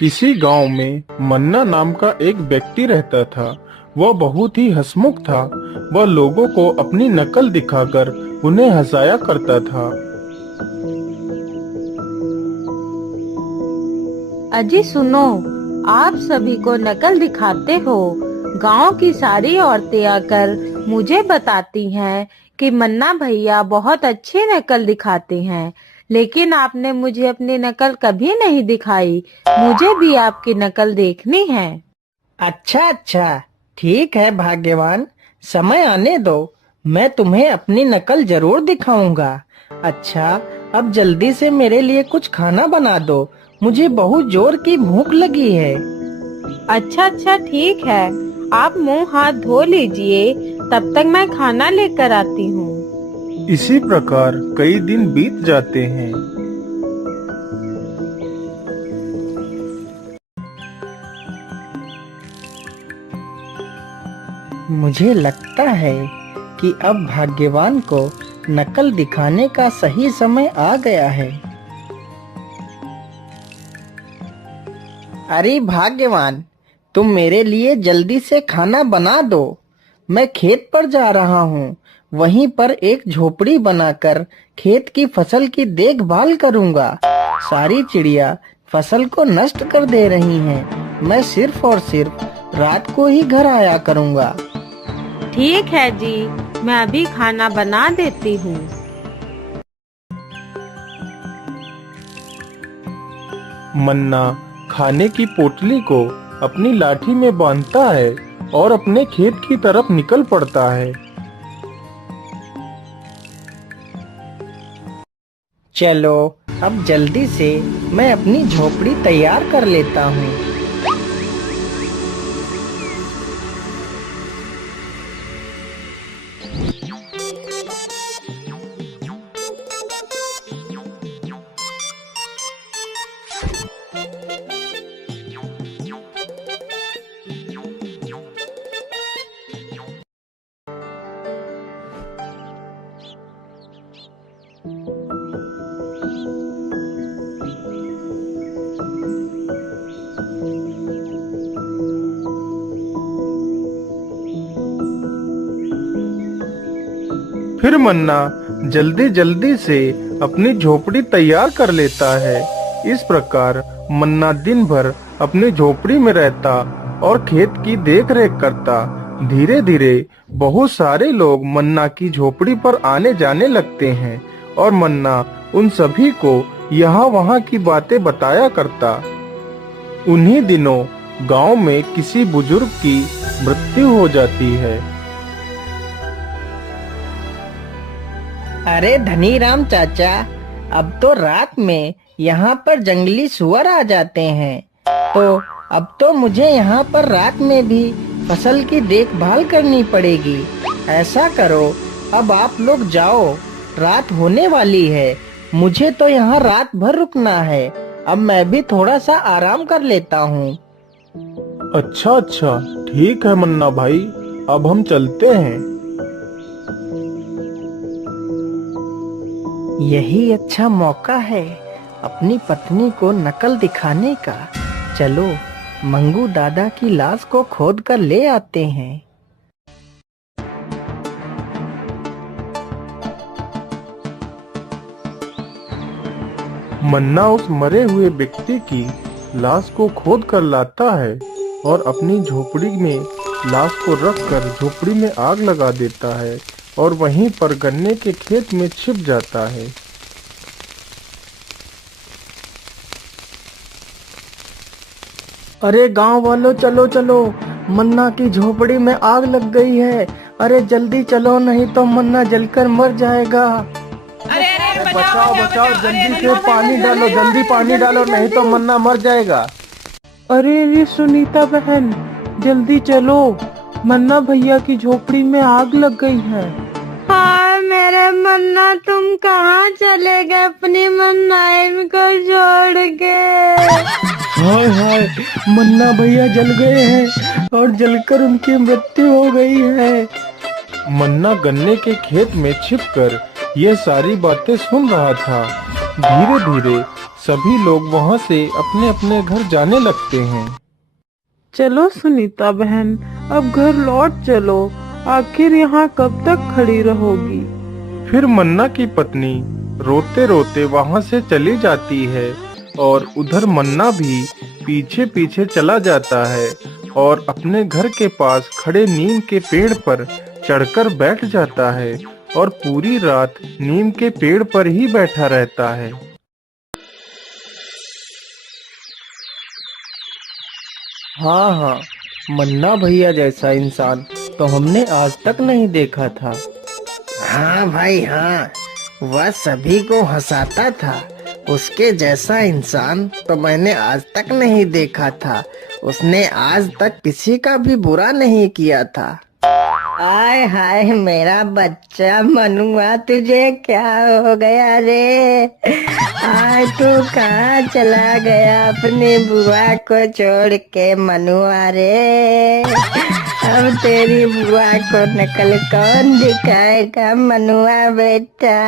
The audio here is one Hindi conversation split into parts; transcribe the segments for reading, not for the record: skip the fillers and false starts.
किसी गांव में मन्ना नाम का एक व्यक्ति रहता था। वह बहुत ही हंसमुख था। वह लोगों को अपनी नकल दिखाकर उन्हें हंसाया करता था। अजी सुनो, आप सभी को नकल दिखाते हो। गांव की सारी औरतें आकर मुझे बताती हैं कि मन्ना भैया बहुत अच्छी नकल दिखाते हैं, लेकिन आपने मुझे अपनी नकल कभी नहीं दिखाई। मुझे भी आपकी नकल देखनी है। अच्छा अच्छा, ठीक है भाग्यवान, समय आने दो, मैं तुम्हें अपनी नकल जरूर दिखाऊंगा। अच्छा, अब जल्दी से मेरे लिए कुछ खाना बना दो, मुझे बहुत जोर की भूख लगी है। अच्छा अच्छा ठीक है, आप मुंह हाथ धो लीजिए, तब तक मैं खाना लेकर आती हूँ। इसी प्रकार कई दिन बीत जाते हैं। मुझे लगता है कि अब भाग्यवान को नकल दिखाने का सही समय आ गया है। अरे भाग्यवान, तुम मेरे लिए जल्दी से खाना बना दो। मैं खेत पर जा रहा हूँ, वहीं पर एक झोपड़ी बनाकर खेत की फसल की देखभाल करूँगा। सारी चिड़िया फसल को नष्ट कर दे रही हैं। मैं सिर्फ और सिर्फ रात को ही घर आया करूँगा। ठीक है जी, मैं अभी खाना बना देती हूँ। मन्ना खाने की पोटली को अपनी लाठी में बांधता है और अपने खेत की तरफ निकल पड़ता है। चलो, अब जल्दी से मैं अपनी झोपड़ी तैयार कर लेता हूँ। फिर मन्ना जल्दी जल्दी से अपनी झोपड़ी तैयार कर लेता है। इस प्रकार मन्ना दिन भर अपनी झोपड़ी में रहता और खेत की देखरेख करता। धीरे धीरे बहुत सारे लोग मन्ना की झोपड़ी पर आने जाने लगते हैं और मन्ना उन सभी को यहाँ वहाँ की बातें बताया करता। उन्हीं दिनों गांव में किसी बुजुर्ग की मृत्यु हो जाती है। अरे धनीराम चाचा, अब तो रात में यहाँ पर जंगली सुअर आ जाते हैं, तो अब तो मुझे यहाँ पर रात में भी फसल की देखभाल करनी पड़ेगी। ऐसा करो, अब आप लोग जाओ, रात होने वाली है, मुझे तो यहाँ रात भर रुकना है। अब मैं भी थोड़ा सा आराम कर लेता हूँ। अच्छा अच्छा, ठीक है मन्ना भाई, अब हम चलते हैं। यही अच्छा मौका है अपनी पत्नी को नकल दिखाने का। चलो, मंगू दादा की लाश को खोद कर ले आते हैं। मन्ना उस मरे हुए व्यक्ति की लाश को खोद कर लाता है और अपनी झोपड़ी में लाश को रखकर झोपड़ी में आग लगा देता है और वहीं पर गन्ने के खेत में छिप जाता है। अरे गांव वालों, चलो चलो, मन्ना की झोपड़ी में आग लग गई है। अरे जल्दी चलो, नहीं तो मन्ना जलकर मर जाएगा। बचाओ बचाओ, जल्दी से पानी डालो, जल्दी पानी डालो, नहीं तो मन्ना मर जाएगा। अरे ये सुनीता बहन, जल्दी चलो, मन्ना भैया की झोपड़ी में आग लग गई है। हाय मेरे मन्ना, तुम कहाँ चले गए अपनी मन्नाई को छोड़ के? हाय हाय, मन्ना भैया जल गए हैं और जलकर उनकी मृत्यु हो गई है। मन्ना गन्ने के खेत में छिपकर ये सारी बातें सुन रहा था। धीरे धीरे सभी लोग वहां से अपने अपने घर जाने लगते हैं। चलो सुनीता बहन, अब घर लौट चलो। आखिर यहाँ कब तक खड़ी रहोगी? फिर मन्ना की पत्नी रोते रोते वहां से चली जाती है और उधर मन्ना भी पीछे पीछे चला जाता है और अपने घर के पास खड़े नीम के पेड़ पर चढ़कर बैठ जाता है और पूरी रात नीम के पेड़ पर ही बैठा रहता है। हाँ हाँ, मन्ना भैया जैसा इंसान तो हमने आज तक नहीं देखा था। हाँ भाई हाँ, वह सभी को हंसाता था। उसके जैसा इंसान तो मैंने आज तक नहीं देखा था। उसने आज तक किसी का भी बुरा नहीं किया था। आय हाय मेरा बच्चा मनुआ, तुझे क्या हो गया रे? आय तू कहाँ चला गया अपनी बुआ को छोड़ के मनुआ रे? अब तेरी बुआ को नकल कौन दिखाएगा मनुआ बेटा?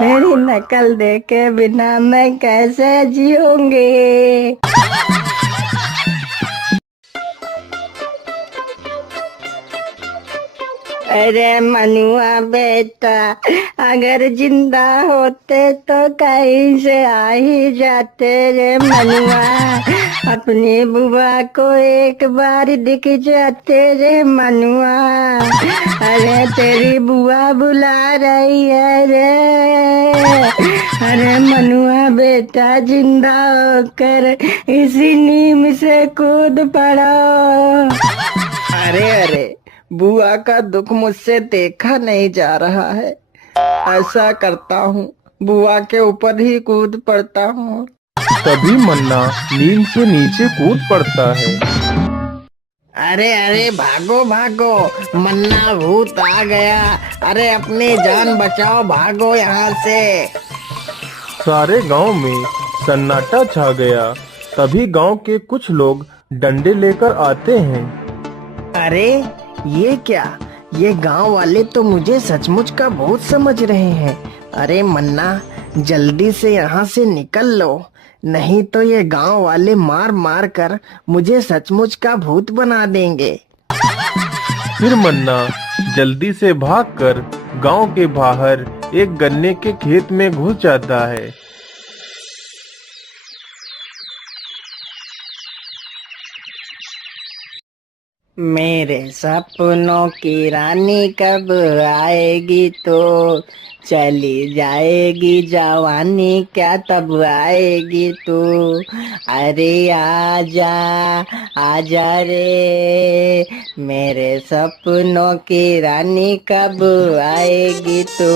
मेरी नकल देखे बिना मैं कैसे जीऊंगी? अरे मनुआ बेटा, अगर जिंदा होते तो कहीं से आ ही जाते रे मनुआ। अपनी बुआ को एक बार दिख जाते रे मनुआ। अरे तेरी बुआ बुला रही है रे। अरे मनुआ बेटा, जिंदा होकर इसी नीम से कूद पड़ो। अरे अरे, बुआ का दुख मुझसे देखा नहीं जा रहा है। ऐसा करता हूँ, बुआ के ऊपर ही कूद पड़ता हूँ। तभी मन्ना नीम से नीचे कूद पड़ता है। अरे अरे भागो भागो, मन्ना भूत आ गया। अरे अपनी जान बचाओ, भागो यहाँ से। सारे गांव में सन्नाटा छा गया। तभी गांव के कुछ लोग डंडे लेकर आते हैं। अरे ये क्या? ये गांव वाले तो मुझे सचमुच का भूत समझ रहे हैं। अरे मन्ना, जल्दी से यहाँ से निकल लो, नहीं तो ये गांव वाले मार मार कर मुझे सचमुच का भूत बना देंगे। फिर मन्ना जल्दी से भागकर गांव के बाहर एक गन्ने के खेत में घुस जाता है। मेरे सपनों की रानी कब आएगी तो चली जाएगी जवानी, क्या तब आएगी तू? अरे आजा आजा रे, मेरे सपनों की रानी कब आएगी तू?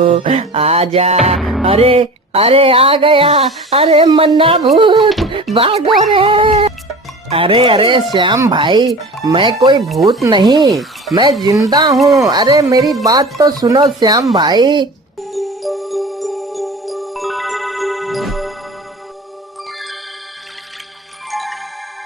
आजा। अरे अरे आ गया। अरे मन्ना भूत, भागो रे। अरे अरे श्याम भाई, मैं कोई भूत नहीं, मैं जिंदा हूँ। अरे मेरी बात तो सुनो श्याम भाई।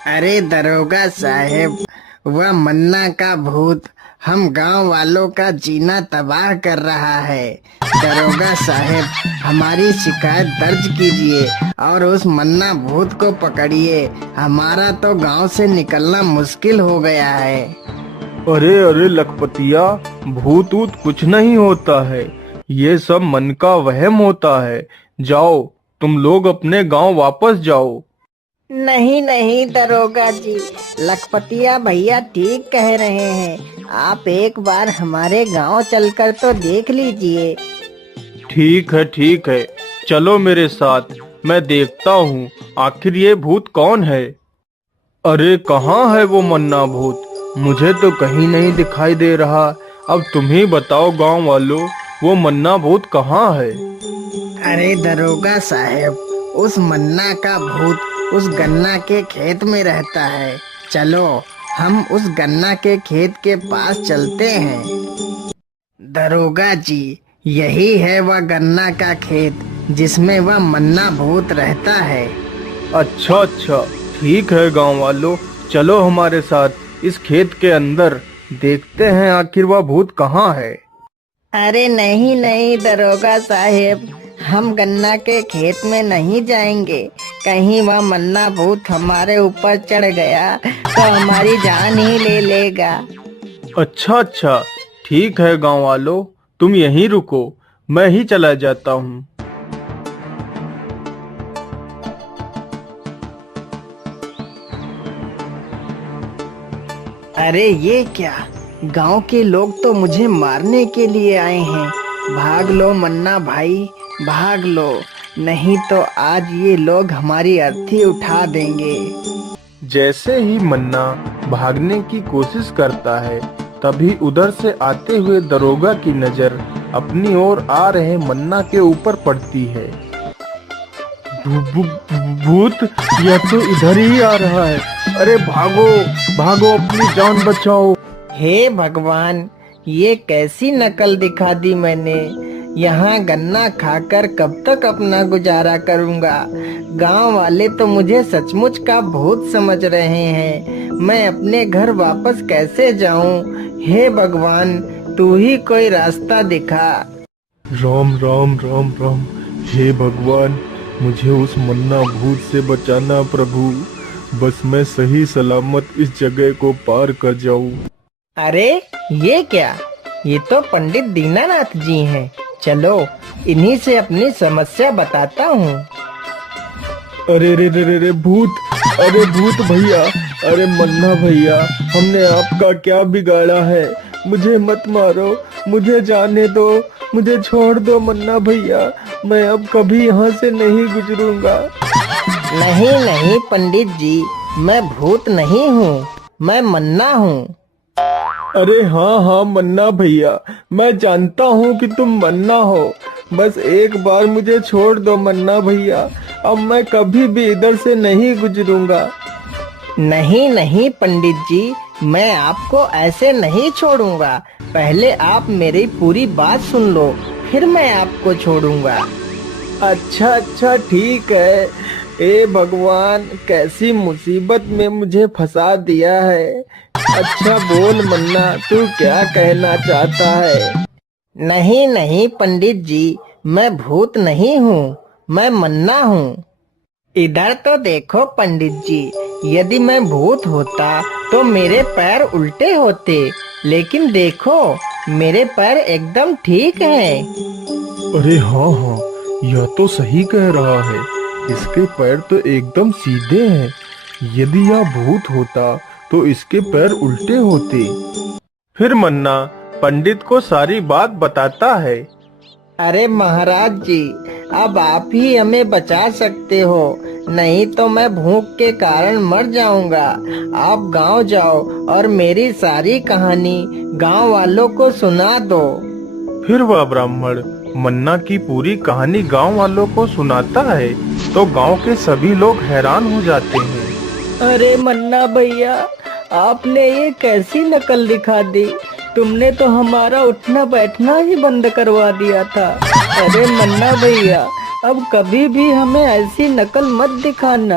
अरे दरोगा साहेब, वह मन्ना का भूत हम गांव वालों का जीना तबाह कर रहा है। दरोगा साहेब, हमारी शिकायत दर्ज कीजिए और उस मन्ना भूत को पकड़िए। हमारा तो गांव से निकलना मुश्किल हो गया है। अरे अरे लखपतिया, भूत ऊत कुछ नहीं होता है, ये सब मन का वहम होता है। जाओ, तुम लोग अपने गांव वापस जाओ। नहीं नहीं दरोगा जी, लखपतिया भैया ठीक कह रहे हैं। आप एक बार हमारे गांव चलकर तो देख लीजिए। ठीक है, चलो मेरे साथ, मैं देखता हूँ आखिर ये भूत कौन है। अरे कहाँ है वो मन्ना भूत? मुझे तो कहीं नहीं दिखाई दे रहा। अब तुम ही बताओ गांव वालों, वो मन्ना भूत कहाँ है? अरे दरोगा साहब, उस मन्ना का भूत उस गन्ना के खेत में रहता है। चलो हम उस गन्ना के खेत के पास चलते हैं। दरोगा जी, यही है वह गन्ना का खेत जिसमें वह मन्ना भूत रहता है। अच्छा, ठीक है गांव वालों, चलो हमारे साथ इस खेत के अंदर, देखते हैं आखिर वह भूत कहाँ है। अरे नहीं नहीं दरोगा साहेब, हम गन्ना के खेत में नहीं जाएंगे। कहीं वह मन्ना भूत हमारे ऊपर चढ़ गया तो हमारी जान ही ले लेगा। अच्छा अच्छा, ठीक है गांव वालों, तुम यहीं रुको, मैं ही चला जाता हूँ। अरे ये क्या, गांव के लोग तो मुझे मारने के लिए आए हैं। भाग लो मन्ना भाई, भाग लो, नहीं तो आज ये लोग हमारी अर्थी उठा देंगे। जैसे ही मन्ना भागने की कोशिश करता है, तभी उधर से आते हुए दरोगा की नजर अपनी ओर आ रहे मन्ना के ऊपर पड़ती है। भूत, यह तो इधर ही आ रहा है। अरे भागो भागो, अपनी जान बचाओ। हे भगवान, ये कैसी नकल दिखा दी मैंने। यहाँ गन्ना खाकर कब तक अपना गुजारा करूँगा। गांव वाले तो मुझे सचमुच का भूत समझ रहे हैं। मैं अपने घर वापस कैसे जाऊँ। हे भगवान, तू ही कोई रास्ता दिखा। राम राम राम राम। हे भगवान, मुझे उस मन्ना भूत से बचाना प्रभु। बस मैं सही सलामत इस जगह को पार कर जाऊं। अरे ये क्या, ये तो पंडित दीनानाथ जी हैं। चलो इन्हीं से अपनी समस्या बताता हूँ। अरे रे रे रे रे भूत, अरे भूत भैया, अरे मन्ना भैया, हमने आपका क्या बिगाड़ा है। मुझे मत मारो, मुझे जाने दो, मुझे छोड़ दो मन्ना भैया। मैं अब कभी यहाँ से नहीं गुजरूंगा। नहीं नहीं पंडित जी, मैं भूत नहीं हूँ, मैं मन्ना हूँ। अरे हाँ हाँ मन्ना भैया, मैं जानता हूँ कि तुम मन्ना हो। बस एक बार मुझे छोड़ दो मन्ना भैया, अब मैं कभी भी इधर से नहीं गुजरूंगा। नहीं नहीं पंडित जी, मैं आपको ऐसे नहीं छोड़ूंगा। पहले आप मेरी पूरी बात सुन लो, फिर मैं आपको छोड़ूंगा। अच्छा अच्छा ठीक है। ए भगवान, कैसी मुसीबत में मुझे फंसा दिया है। अच्छा बोल मन्ना, तू क्या कहना चाहता है। नहीं नहीं पंडित जी, मैं भूत नहीं हूँ, मैं मन्ना हूँ। इधर तो देखो पंडित जी, यदि मैं भूत होता तो मेरे पैर उल्टे होते, लेकिन देखो मेरे पैर एकदम ठीक हैं। अरे हाँ हाँ, यह तो सही कह रहा है। इसके पैर तो एकदम सीधे हैं। यदि यह भूत होता तो इसके पैर उल्टे होते। फिर मन्ना पंडित को सारी बात बताता है। अरे महाराज जी, अब आप ही हमें बचा सकते हो, नहीं तो मैं भूख के कारण मर जाऊंगा। आप गांव जाओ और मेरी सारी कहानी गांव वालों को सुना दो। फिर वह ब्राह्मण मन्ना की पूरी कहानी गांव वालों को सुनाता है, तो गांव के सभी लोग हैरान हो जाते हैं। अरे मन्ना भैया, आपने ये कैसी नकल दिखा दी। तुमने तो हमारा उठना बैठना ही बंद करवा दिया था। अरे मन्ना भैया, अब कभी भी हमें ऐसी नकल मत दिखाना।